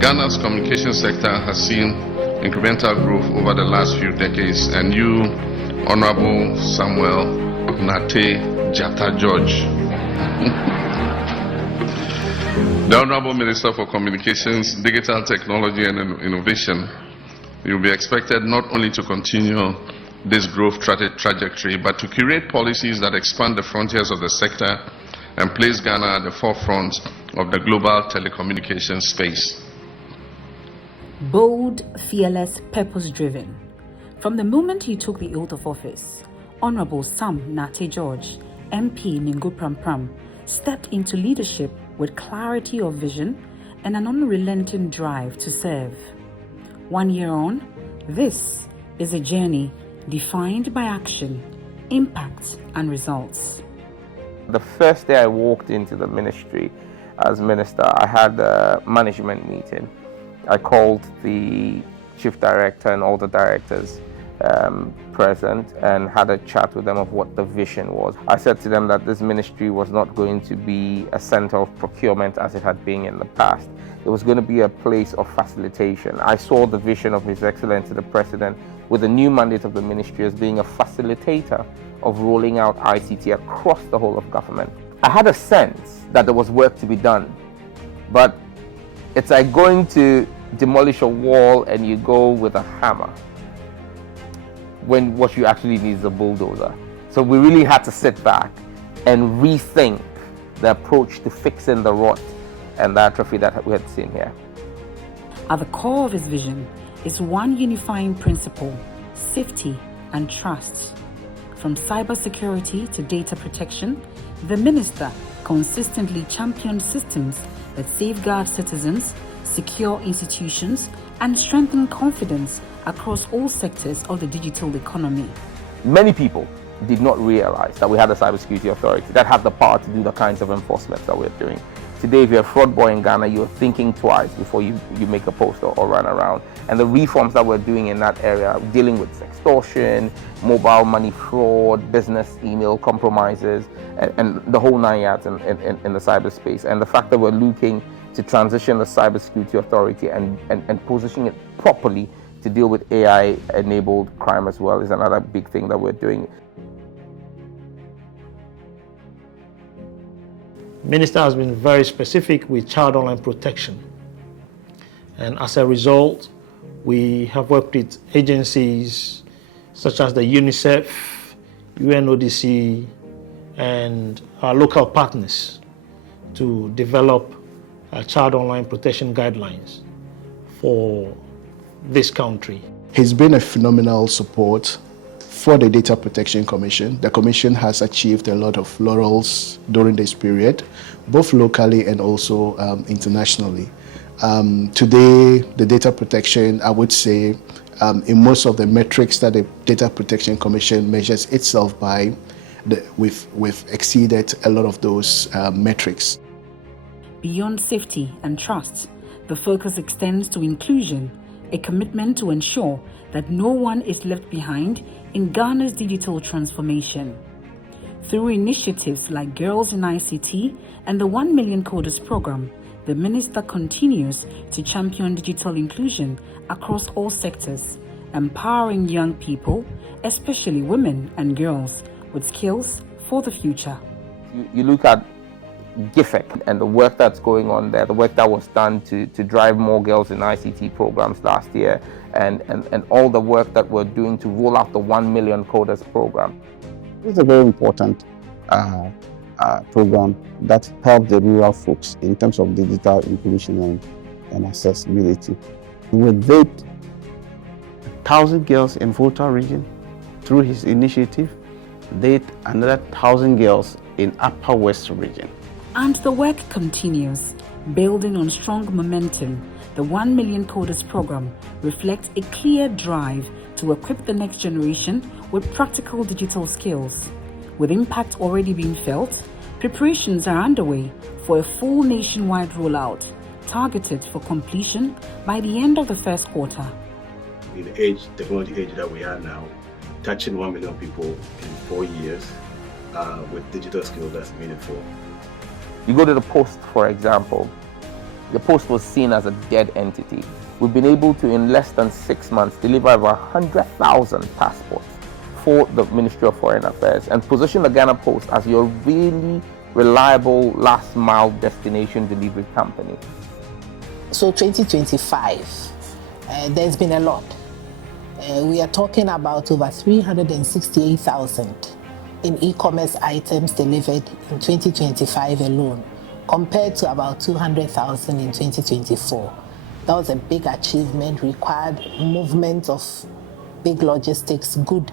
Ghana's communication sector has seen incremental growth over the last few decades, and you, Honorable Samuel Nartey George, the Honorable Minister for Communications, Digital Technology and Innovation, you will be expected not only to continue this growth trajectory, but to curate policies that expand the frontiers of the sector and place Ghana at the forefront of the global telecommunications space. Bold, fearless, purpose-driven. From the moment he took the oath of office, Honorable Sam Nartey George, MP Ningu Pram, stepped into leadership with clarity of vision and an unrelenting drive to serve. 1 year on, this is a journey defined by action, impact, and results. The first day I walked into the ministry as minister, I had a management meeting. I called the chief director and all the directors present and had a chat with them of what the vision was. I said to them that this ministry was not going to be a center of procurement as it had been in the past. It was going to be a place of facilitation. I saw the vision of His Excellency the President with the new mandate of the ministry as being a facilitator of rolling out ICT across the whole of government. I had a sense that there was work to be done, but it's like going to demolish a wall and you go with a hammer when what you actually need is a bulldozer. So we really had to sit back and rethink the approach to fixing the rot and the atrophy that we had seen here. At the core of his vision is one unifying principle: safety and trust. From cybersecurity to data protection, the minister consistently championed systems that safeguard citizens, secure institutions, and strengthen confidence across all sectors of the digital economy. Many people did not realize that we had a cybersecurity authority that had the power to do the kinds of enforcement that we're doing. Today, if you're a fraud boy in Ghana, you're thinking twice before you make a post or run around. And the reforms that we're doing in that area, dealing with extortion, mobile money fraud, business email compromises, and the whole nine yards in the cyberspace. And the fact that we're looking to transition the cybersecurity authority and position it properly to deal with AI-enabled crime as well is another big thing that we're doing. Minister has been very specific with child online protection, and as a result we have worked with agencies such as the UNICEF, UNODC, and our local partners to develop child online protection guidelines for this country. He's been a phenomenal support for the Data Protection Commission. The Commission has achieved a lot of laurels during this period, both locally and also internationally. Today, the Data Protection, I would say, in most of the metrics that the Data Protection Commission measures itself by, we've exceeded a lot of those metrics. Beyond safety and trust, the focus extends to inclusion, a commitment to ensure that no one is left behind in Ghana's digital transformation. Through initiatives like Girls in ICT and the 1 Million Coders program, the minister continues to champion digital inclusion across all sectors, empowering young people, especially women and girls, with skills for the future. You look at GIFEC and the work that's going on there, the work that was done to drive more girls in ICT programs last year, and all the work that we're doing to roll out the 1 Million Coders program. It's a very important program that helps the rural folks in terms of digital inclusion and accessibility. With that, 1,000 girls in Volta region through his initiative, date another 1,000 girls in Upper West region. And the work continues. Building on strong momentum, the 1 Million Coders program reflects a clear drive to equip the next generation with practical digital skills. With impact already being felt, preparations are underway for a full nationwide rollout, targeted for completion by the end of the first quarter. In the technology age that we are now, touching 1 million people in 4 years with digital skills that's meaningful. You go to the post, for example, The post was seen as a dead entity. We've been able to, in less than 6 months, deliver over 100,000 passports for the Ministry of Foreign Affairs and position the Ghana Post as your really reliable last mile destination delivery company. So 2025, there's been a lot. We are talking about over 368,000 in e-commerce items delivered in 2025 alone, compared to about 200,000 in 2024. That was a big achievement, required movement of big logistics, good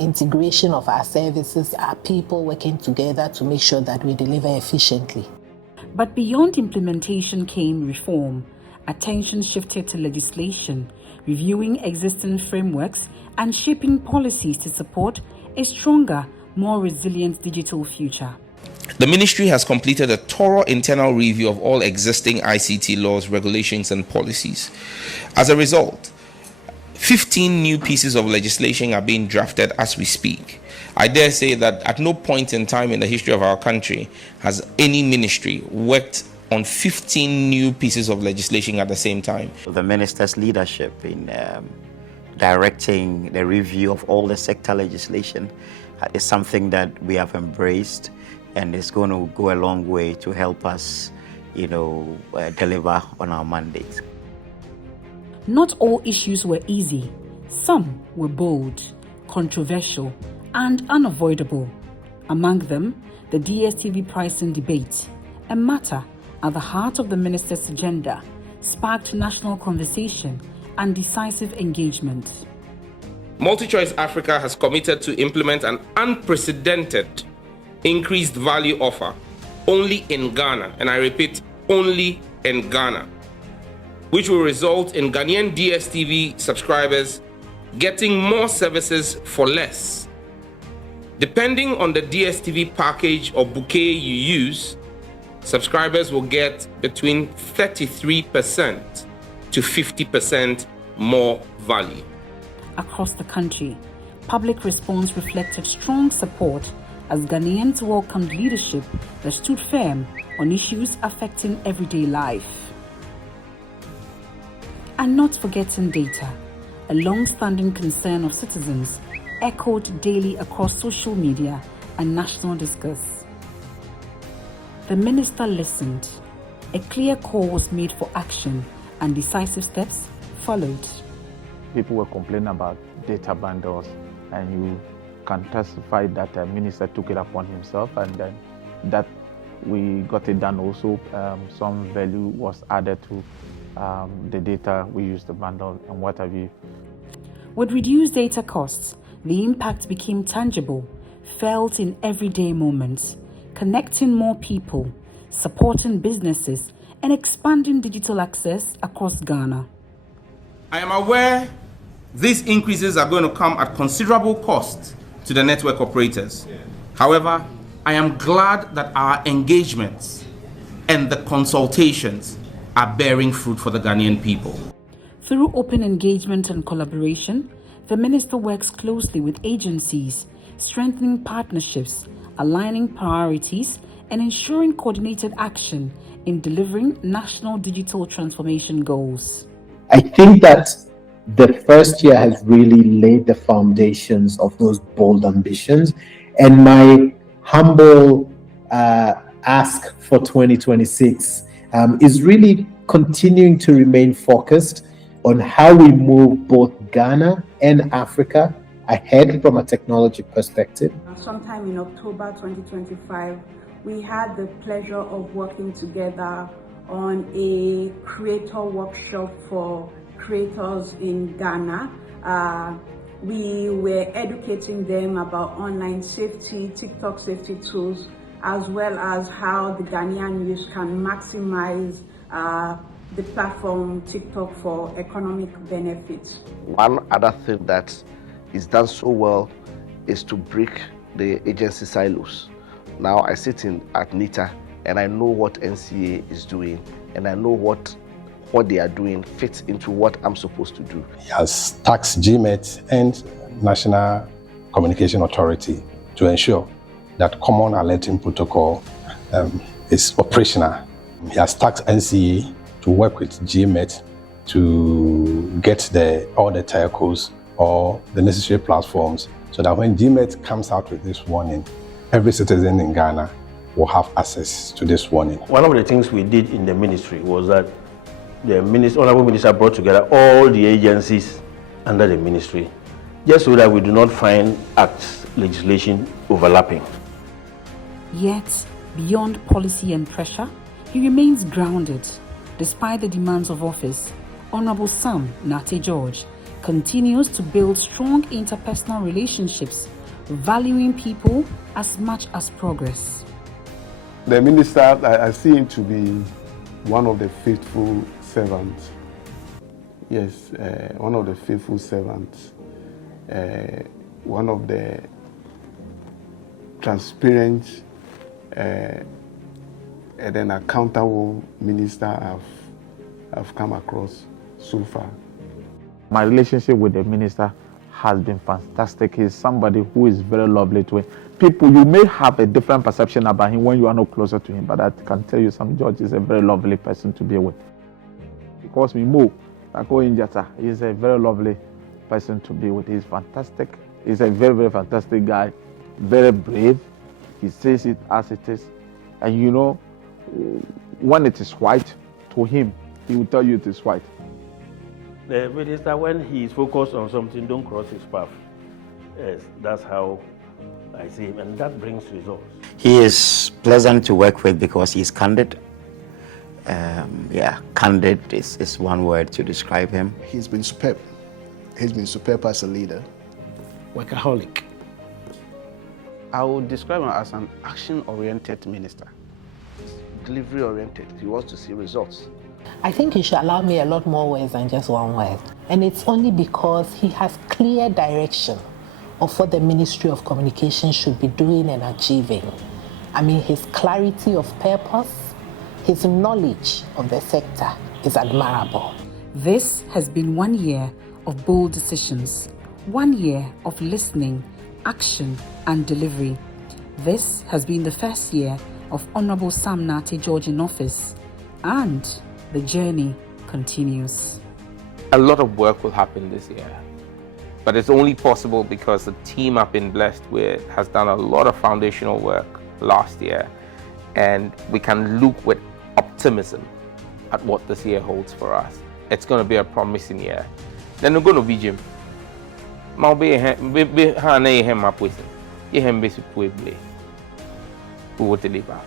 integration of our services, our people working together to make sure that we deliver efficiently. But beyond implementation came reform. Attention shifted to legislation, reviewing existing frameworks and shaping policies to support a stronger, more resilient digital future. The ministry has completed a thorough internal review of all existing ICT laws, regulations, and policies. As a result, 15 new pieces of legislation are being drafted as we speak. I dare say that at no point in time in the history of our country has any ministry worked on 15 new pieces of legislation at the same time. The minister's leadership in directing the review of all the sector legislation is something that we have embraced, and it's going to go a long way to help us, deliver on our mandate. Not all issues were easy. Some were bold, controversial, and unavoidable. Among them, the DSTV pricing debate, a matter at the heart of the minister's agenda, sparked national conversation and decisive engagement. MultiChoice Africa has committed to implement an unprecedented increased value offer only in Ghana, and I repeat, only in Ghana, which will result in Ghanaian DSTV subscribers getting more services for less. Depending on the DSTV package or bouquet you use, subscribers will get between 33% to 50% more value. Across the country, public response reflected strong support as Ghanaians welcomed leadership that stood firm on issues affecting everyday life. And not forgetting data, a long-standing concern of citizens echoed daily across social media and national discourse. The minister listened. A clear call was made for action and decisive steps followed. People were complaining about data bundles, and you can testify that the minister took it upon himself, and then that we got it done also. Some value was added to the data we used to bundle and what have you. With reduced data costs, the impact became tangible, felt in everyday moments, connecting more people, supporting businesses, and expanding digital access across Ghana. I am aware these increases are going to come at considerable cost to the network operators. However, I am glad that our engagements and the consultations are bearing fruit for the Ghanaian people. Through open engagement and collaboration, the minister works closely with agencies, strengthening partnerships, aligning priorities, and ensuring coordinated action in delivering national digital transformation goals. I think that the first year has really laid the foundations of those bold ambitions, and my humble ask for 2026 is really continuing to remain focused on how we move both Ghana and Africa ahead from a technology perspective. Sometime in October 2025, we had the pleasure of working together on a creator workshop for creators in Ghana. We were educating them about online safety, TikTok safety tools, as well as how the Ghanaian youth can maximize the platform TikTok for economic benefits. One other thing that is done so well is to break the agency silos. Now I sit at NITA and I know what NCA is doing, and I know what they are doing fits into what I'm supposed to do. He has tasked GMET and National Communication Authority to ensure that common alerting protocol is operational He has tasked NCA to work with GMET to get all the telcos or the necessary platforms so that when GMET comes out with this warning, every citizen in Ghana will have access to this warning. One of the things we did in the ministry was that the Honorable Minister brought together all the agencies under the ministry, just so that we do not find acts, legislation overlapping. Yet, beyond policy and pressure, he remains grounded. Despite the demands of office, Honorable Sam Nartey George continues to build strong interpersonal relationships, valuing people as much as progress. The minister, I see him to be one of the faithful servants. Yes, one of the faithful servants. One of the transparent and then accountable minister I've come across so far. My relationship with the minister has been fantastic. He's somebody who is very lovely to him. People, you may have a different perception about him when you are not closer to him, but I can tell you, Sam George is a very lovely person to be with. Because me Mo, he's a very lovely person to be with. He's fantastic. He's a very, very fantastic guy. Very brave. He says it as it is. And you know, when it is white, to him, he will tell you it is white. The minister, when he is focused on something, don't cross his path. Yes, that's how I see him, and that brings results. He is pleasant to work with because he's candid. Candid is one word to describe him. He's been superb. He's been superb as a leader. Workaholic. I would describe him as an action-oriented minister. Delivery-oriented. He wants to see results. I think you should allow me a lot more words than just one word. And it's only because he has clear direction of what the Ministry of Communication should be doing and achieving. I mean, his clarity of purpose, his knowledge of the sector is admirable. This has been 1 year of bold decisions, 1 year of listening, action and delivery. This has been the first year of Honorable Sam Nartey George in office, and the journey continues. A lot of work will happen this year, but it's only possible because the team I've been blessed with has done a lot of foundational work last year, and we can look with optimism at what this year holds for us. It's going to be a promising year. Then we're going to be Jim. We will deliver.